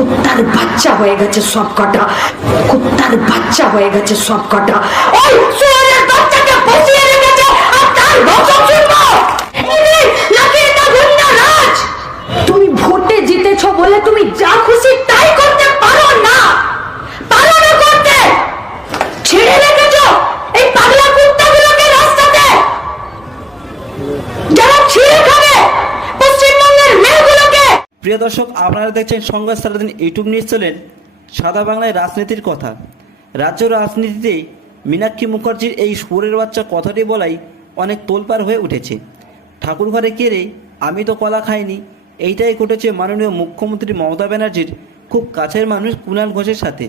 কুত্তার বাচ্চা হয়ে গেছে সব কটা কুত্তার বাচ্চা হয়ে গেছে সব কটা ওই শুয়োরের বাচ্চাকে বসিয়ে রেখেছে আর তার ভাষণ শুনব এই নাকি এটা গুন্ডা রাজ তুমি ভোটে জিতেছো বলে তুমি যা খুশি তাই করতে পারো না পারো না করতে ছেড়ে রেখেছো এই পাগলা কুত্তাগুলোকে রাস্তাতে যারা ছিঁড়ে খাবে পশ্চিমবঙ্গের মেয়েগুলোকে প্রিয় দর্শক, আপনারা দেখছেন সংবাদ সারাদিন ইউটিউব নিউজ চ্যানেল, সাদা বাংলায় রাজনীতির কথা। রাজ্য রাজনীতিতে মীনাক্ষী মুখার্জির এই সুরের বাচ্চা কথাটি বলাই অনেক তোলপাড় হয়ে উঠেছে। ঠাকুর ঘরে কেড়ে আমি তো কলা খাইনি। এইটাই ঘটেছে মাননীয় মুখ্যমন্ত্রী মমতা ব্যানার্জির খুব কাছের মানুষ কুণাল ঘোষের সাথে।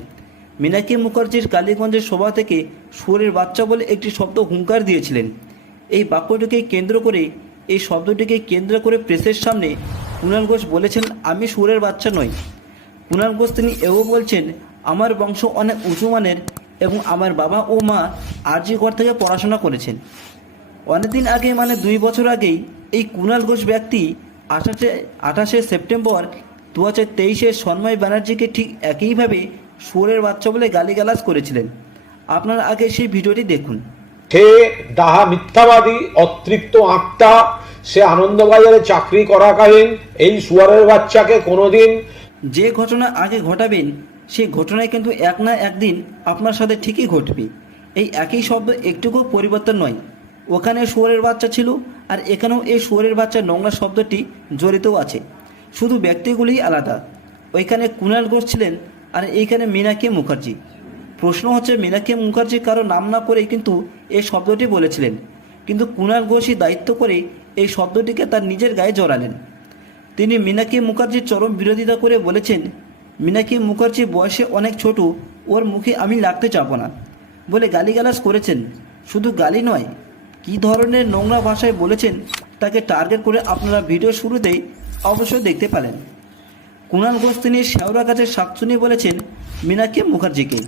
মীনাক্ষী মুখার্জির কালীগঞ্জের সভা থেকে সুরের বাচ্চা বলে একটি শব্দ হুঙ্কার দিয়েছিলেন। এই বাক্যটিকে কেন্দ্র করে, এই শব্দটিকে কেন্দ্র করে প্রেসের সামনে কুণাল ঘোষ বলেছেন, আমি সুরের বাচ্চা নই। কুণাল ঘোষ তিনি এও বলছেন, আমার বংশ অনেক উঁচু মানের এবং আমার বাবা ও মা ঘর থেকে পড়াশোনা করেছেন। অনেকদিন আগে মানে দুই বছর আগেই, এই কুণাল ঘোষ ব্যক্তি আঠাশে আঠাশে সেপ্টেম্বর দু হাজার তেইশে সন্ময় ব্যানার্জিকে ঠিক একইভাবে সুরের বাচ্চা বলে গালিগালাজ করেছিলেন। আপনারা আগে সেই ভিডিওটি দেখুন। হে দাহা মিথ্যাবাদী, অতৃপ্ত আত্মা সে আনন্দবাজারে চাকরি করাকালীন এই সুয়ারের বাচ্চাকে কোনোদিন যে ঘটনা আগে ঘটাবেন, সেই ঘটনায় কিন্তু এক না একদিন আপনার সাথে ঠিকই ঘটবে। এই একই শব্দ একটুকু পরিবর্তন নয়। ওখানে শুয়োরের বাচ্চা ছিল আর এখানেও এই শুয়োরের বাচ্চা নোংরা শব্দটি জড়িতও আছে। শুধু ব্যক্তিগুলিই আলাদা। ওইখানে কুণাল ঘোষ ছিলেন আর এইখানে মীনাক্ষী মুখার্জি। প্রশ্ন হচ্ছে, মীনাক্ষী মুখার্জি কারও নাম না করেই কিন্তু এই শব্দটি বলেছিলেন। কিন্তু কুণাল ঘোষই দায়িত্ব করে এই শব্দটিকে তার নিজের গায়ে জড়ালেন। তিনি মীনাক্ষী মুখার্জির চরম বিরোধিতা করে বলেছেন মীনাক্ষী মুখার্জি বয়সে অনেক ছোট, ওর মুখে আমি লাগতে চাবো না। বলে গালিগালাজ করেছেন। শুধু গালি নয়, কী ধরনের নোংরা ভাষায় বলেছেন তাকে টার্গেট করে আপনারা ভিডিও শুরুতেই অবশ্যই দেখতে পেলেন। কুণাল ঘোষ তিনি শেওড়া গাছের শাকচুনি বলেছেন মীনাক্ষী মুখার্জিকে।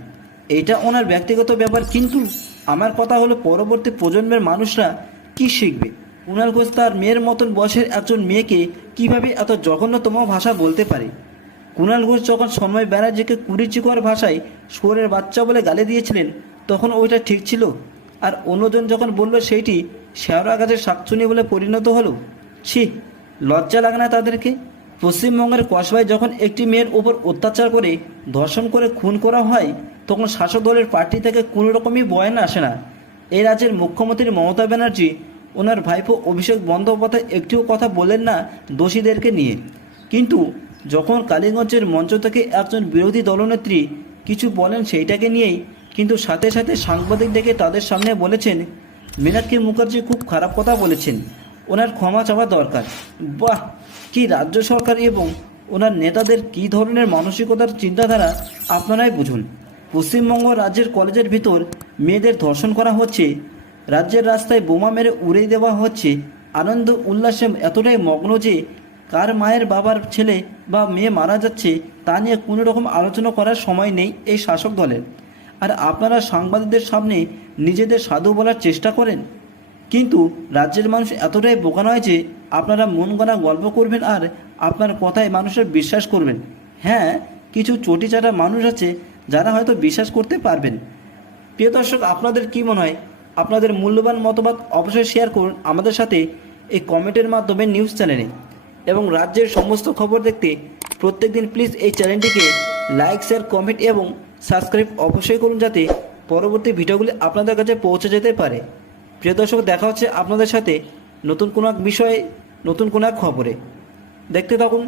এইটা ওনার ব্যক্তিগত ব্যাপার, কিন্তু আমার কথা হলো পরবর্তী প্রজন্মের মানুষরা কি শিখবে? কুণাল ঘোষ তার মেয়ের মতন বয়সের একজন মেয়েকে কীভাবে এত জঘন্যতম ভাষা বলতে পারে? কুণাল ঘোষ যখন সন্ময় ব্যানার্জিকে কুড়িচিকর ভাষায় শুয়োরের বাচ্চা বলে গালি দিয়েছিলেন, তখন ওইটা ঠিক ছিল। আর অন্যজন যখন বলল সেইটি শেওড়া গাছের শাকচুনি বলে পরিণত হলো? ছি, লজ্জা লাগে না তাদেরকে? পশ্চিমবঙ্গের কসবায় যখন একটি মেয়ের ওপর অত্যাচার করে, ধর্ষণ করে খুন করা হয়, তখন শাসক দলের পার্টি থেকে কোনো রকমই বয়ান আসে না। এই রাজ্যের মুখ্যমন্ত্রী মমতা ব্যানার্জি ওনার ভাইপো অভিষেক বন্দ্যোপাধ্যায় একটিও কথা বলেন না দোষীদেরকে নিয়ে। কিন্তু যখন কালীগঞ্জের মঞ্চ থেকে একজন বিরোধী দলনেত্রী কিছু বলেন সেইটাকে নিয়েই কিন্তু সাথে সাথে সাংবাদিক ডেকে তাদের সামনে বলেছেন মীনাক্ষী মুখার্জি খুব খারাপ কথা বলেছেন। ওনার ক্ষমা চাওয়া দরকার। বাহ, কি রাজ্য সরকার এবং ওনার নেতাদের কী ধরনের মানসিকতার চিন্তাধারা আপনারাই বুঝুন। পশ্চিমবঙ্গ রাজ্যের কলেজের ভিতর মেয়েদের ধর্ষণ করা হচ্ছে রাজ্যের রাস্তায় বোমা মেরে উড়িয়ে দেওয়া হচ্ছে। আনন্দ উল্লাসে এতটাই মগ্ন যে, কার মায়ের বাবার ছেলে বা মেয়ে মারা যাচ্ছে তা নিয়ে কোনো রকম আলোচনা করার সময় নেই এই শাসক দলের। আর আপনারা সাংবাদিকদের সামনে নিজেদের সাধু বলার চেষ্টা করেন? কিন্তু রাজ্যের মানুষ এতটাই বোকা নয় যে, আপনারা মন গড়া গল্প করবেন আর আপনার কথায় মানুষের বিশ্বাস করবেন। হ্যাঁ কিছু চটিচাটা মানুষ আছে যারা হয়তো বিশ্বাস করতে পারবেন। প্রিয় দর্শক, আপনাদের কী মনে হয়? আপনাদের মূল্যবান মতামত অবশ্যই শেয়ার করুন আমাদের সাথে এই কমেন্টের মাধ্যমে নিউজ চ্যানেলে এবং রাজ্যের সমস্ত খবর দেখতে প্রত্যেকদিন প্লিজ এই চ্যানেলটিকে লাইক শেয়ার কমেন্ট এবং সাবস্ক্রাইব অবশ্যই করুন যাতে পরবর্তী ভিডিওগুলি আপনাদের কাছে পৌঁছে যেতে পারে। প্রিয় দর্শক, দেখা হচ্ছে আপনাদের সাথে নতুন কোনো এক বিষয়ে, নতুন কোনো এক খবরে। দেখতে থাকুন,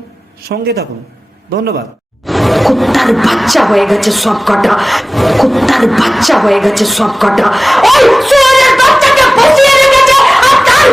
সঙ্গে থাকুন। ধন্যবাদ। কুত্তার বাচ্চা হয়ে গেছে সব কটা কুত্তার বাচ্চা হয়ে গেছে সব কটা ওই সুয়ারের বাচ্চাকে বসিয়ে রেখেছে আর তার